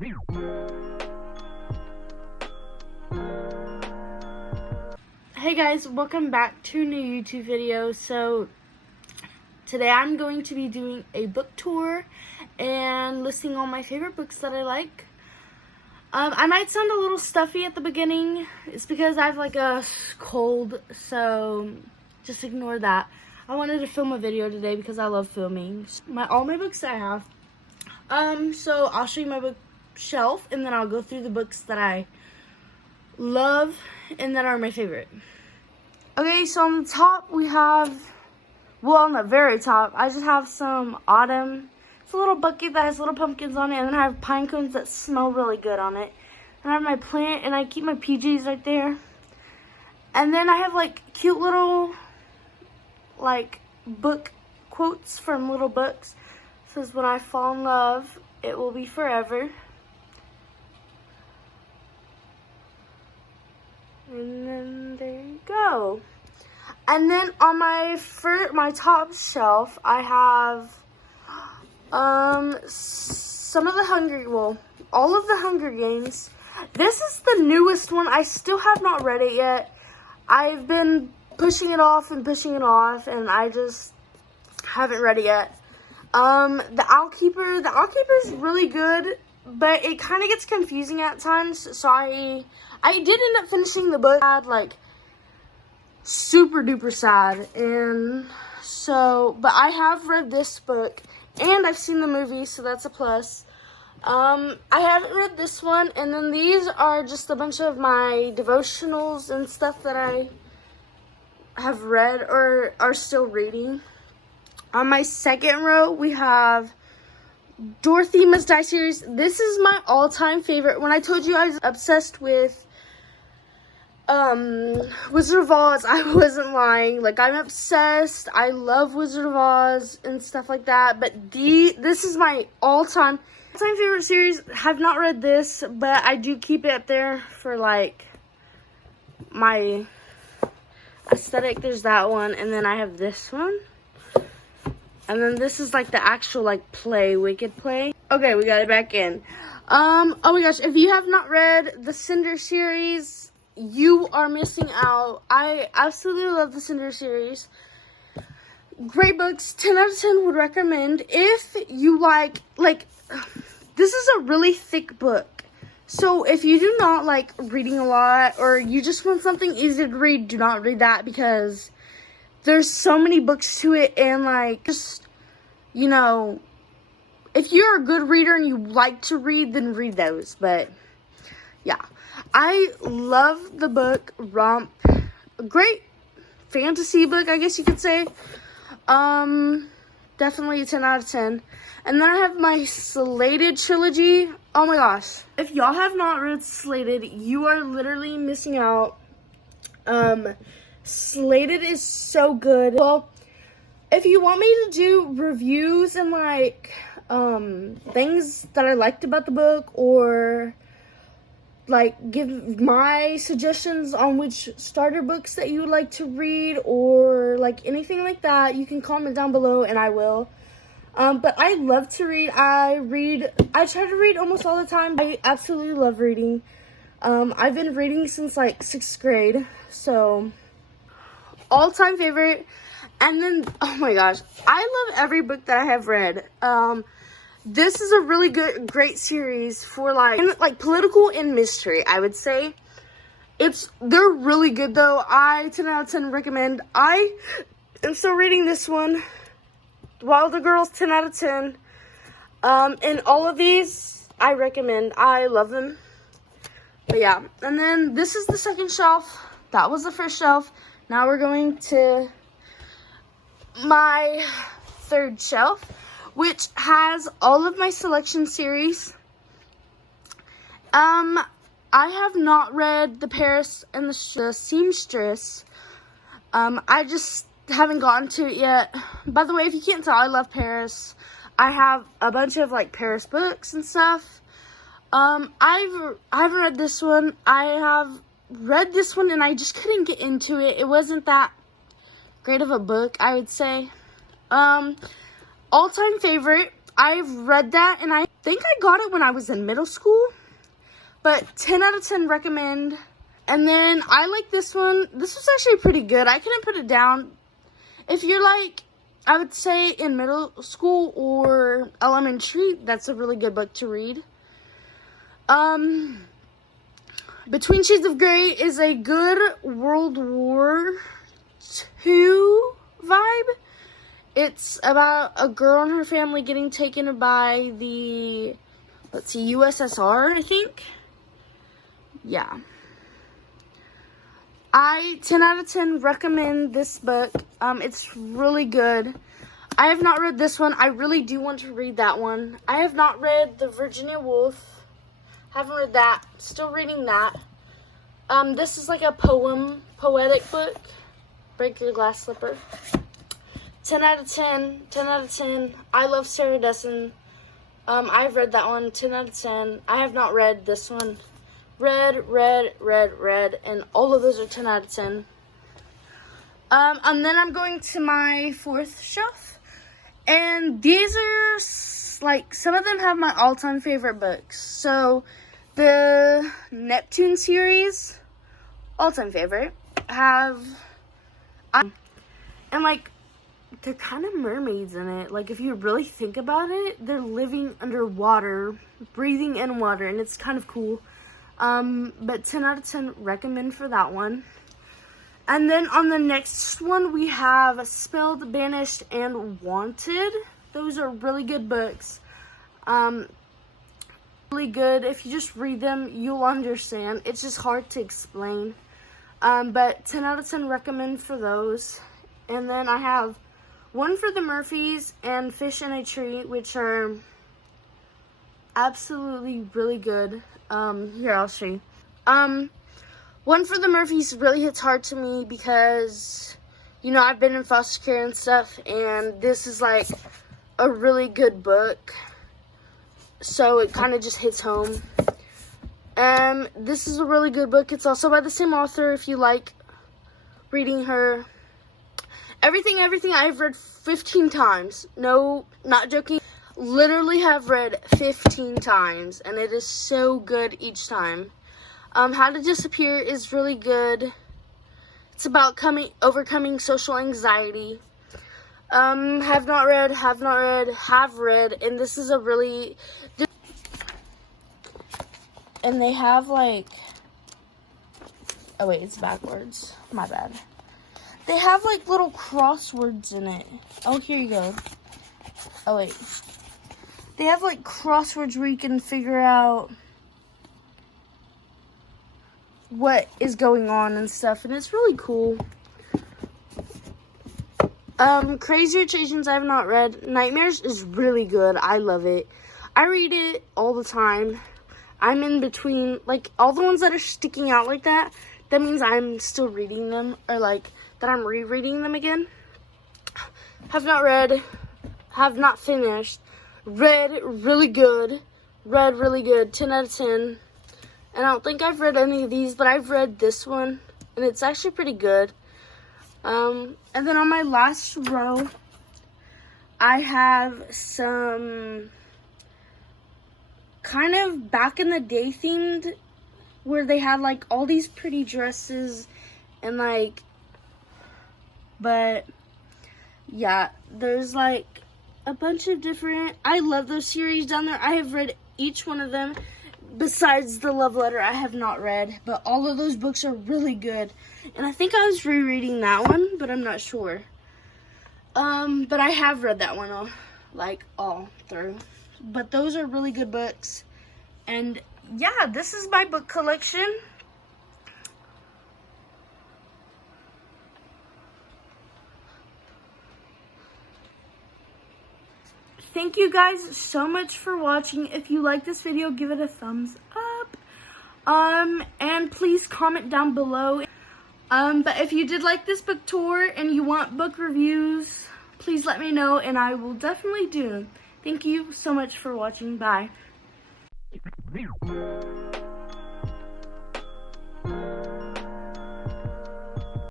Hey guys, welcome back to a new YouTube video. So today I'm going to be doing a book tour and listing all my favorite books that I like. I might sound a little stuffy at the beginning. It's because I have like a cold, so just ignore that. I wanted to film a video today because I love filming. All my books that I have. So I'll show you my bookshelf and then I'll go through the books that I love and that are my favorite. Okay, so on the top we have, well, on the very top, I just have some autumn. It's a little bucket that has little pumpkins on it, and then I have pine cones that smell really good on it. And I have my plant, and I keep my PGs right there. And then I have like cute little like book quotes from little books. It says, "When I fall in love, it will be forever." And then there you go. And then on my top shelf, I have some of the all of the Hunger Games. This is the newest one. I still have not read it yet. I've been pushing it off, and I just haven't read it yet. The Owl Keeper is really good, but it kind of gets confusing at times. So I did end up finishing the book. I had like super duper sad, and so, but I have read this book and I've seen the movie, so that's a plus. I haven't read this one, and then these are just a bunch of my devotionals and stuff that I have read or are still reading. On my second row, we have Dorothy Must Die series. This is my all-time favorite. When I told you I was obsessed with Wizard of Oz, I wasn't lying. Like, I'm obsessed. I love Wizard of Oz and stuff like that. But this is my all-time favorite series. Have not read this, but I do keep it up there for like my aesthetic. There's that one, and then I have this one. And then this is like the actual like play, Wicked play. Okay, we got it back in. Oh my gosh, if you have not read the Cinder series, you are missing out. I absolutely love the Cinder series. Great books. 10 out of 10 would recommend. If you like, this is a really thick book. So if you do not like reading a lot, or you just want something easy to read, do not read that, because there's so many books to it, and like, just, you know, if you're a good reader and you like to read, then read those. But yeah, I love the book Romp. A great fantasy book, I guess you could say. Definitely a 10 out of 10. And then I have my Slated trilogy. Oh my gosh. If y'all have not read Slated, you are literally missing out. Slated is so good. Well, if you want me to do reviews and like things that I liked about the book, or like give my suggestions on which starter books that you would like to read, or like anything like that, you can comment down below and I will. But I love to read. I try to read almost all the time. I absolutely love reading. I've been reading since like 6th grade, so all-time favorite. And then, oh my gosh, I love every book that I have read. This is a really great series for like political and mystery, I would say. They're really good though. 10 out of 10 recommend. I am still reading this one, Wilder Girls, 10 out of 10. And all of these I recommend. I love them. But yeah, and then this is the second shelf. That was the first shelf. Now we're going to my third shelf, which has all of my selection series. I have not read The Paris and the Seamstress. I just haven't gotten to it yet. By the way, if you can't tell, I love Paris. I have a bunch of like Paris books and stuff. I haven't read this one. I have read this one and I just couldn't get into it. It wasn't that great of a book, I would say. All-time favorite. I've read that and think I got it when I was in middle school, but 10 out of 10 recommend. And then I like this one. This was actually pretty good. I couldn't put it down. If you're like, I would say in middle school or elementary, that's a really good book to read. Between Shades of Grey is a good World War II vibe. It's about a girl and her family getting taken by the, let's see, USSR, I think. Yeah. I 10 out of 10 recommend this book. It's really good. I have not read this one. I really do want to read that one. I have not read The Virginia Woolf. Haven't read that. Still reading that. This is like a poetic book. Break Your Glass Slipper. 10 out of 10. 10 out of 10. I love Sarah Dessen. I've read that one. 10 out of 10. I have not read this one. Read, and all of those are 10 out of 10. And then I'm going to my fourth shelf. And these are, like, some of them have my all-time favorite books. So, the Neptune series, all-time favorite, have, and, like, they're kind of mermaids in it. Like, if you really think about it, they're living underwater, breathing in water, and it's kind of cool. But 10 out of 10 recommend for that one. And then on the next one, we have Spelled, Banished, and Wanted. Those are really good books. Really good. If you just read them, you'll understand. It's just hard to explain. But 10 out of 10 recommend for those. And then I have One for the Murphys and Fish in a Tree, which are absolutely really good. Here, I'll show you. One for the Murphys really hits hard to me because, you know, I've been in foster care and stuff, and this is like a really good book. So it kind of just hits home. This is a really good book. It's also by the same author if you like reading her. Everything I've read 15 times. No, not joking. Literally have read 15 times, and it is so good each time. How to Disappear is really good. It's about overcoming social anxiety. Have read, and this is a really, and they have like, oh wait, it's backwards, my bad. They have like little crosswords in it. Oh, here you go. Oh wait. They have like crosswords where you can figure out what is going on and stuff, and it's really cool. Crazy Rich Asians I have not read. Nightmares is really good. I love it. I read it all the time. I'm in between, like, all the ones that are sticking out like that, that means I'm still reading them, or like, that I'm rereading them again. Have not read, have not finished. Read, really good. Read, really good. 10 out of 10. And I don't think I've read any of these, but I've read this one, and it's actually pretty good. And then on my last row, I have some kind of back in the day themed, where they had like all these pretty dresses and like, but yeah, there's like a bunch of different, I love those series down there. I have read each one of them. Besides the love letter, I have not read, but all of those books are really good. And I think I was rereading that one, but I'm not sure. But I have read that one all through. But those are really good books. And yeah, this is my book collection. Thank you guys so much for watching. If you like this video, give it a thumbs up. And please comment down below. But if you did like this book tour and you want book reviews, please let me know and I will definitely do them. Thank you so much for watching. Bye.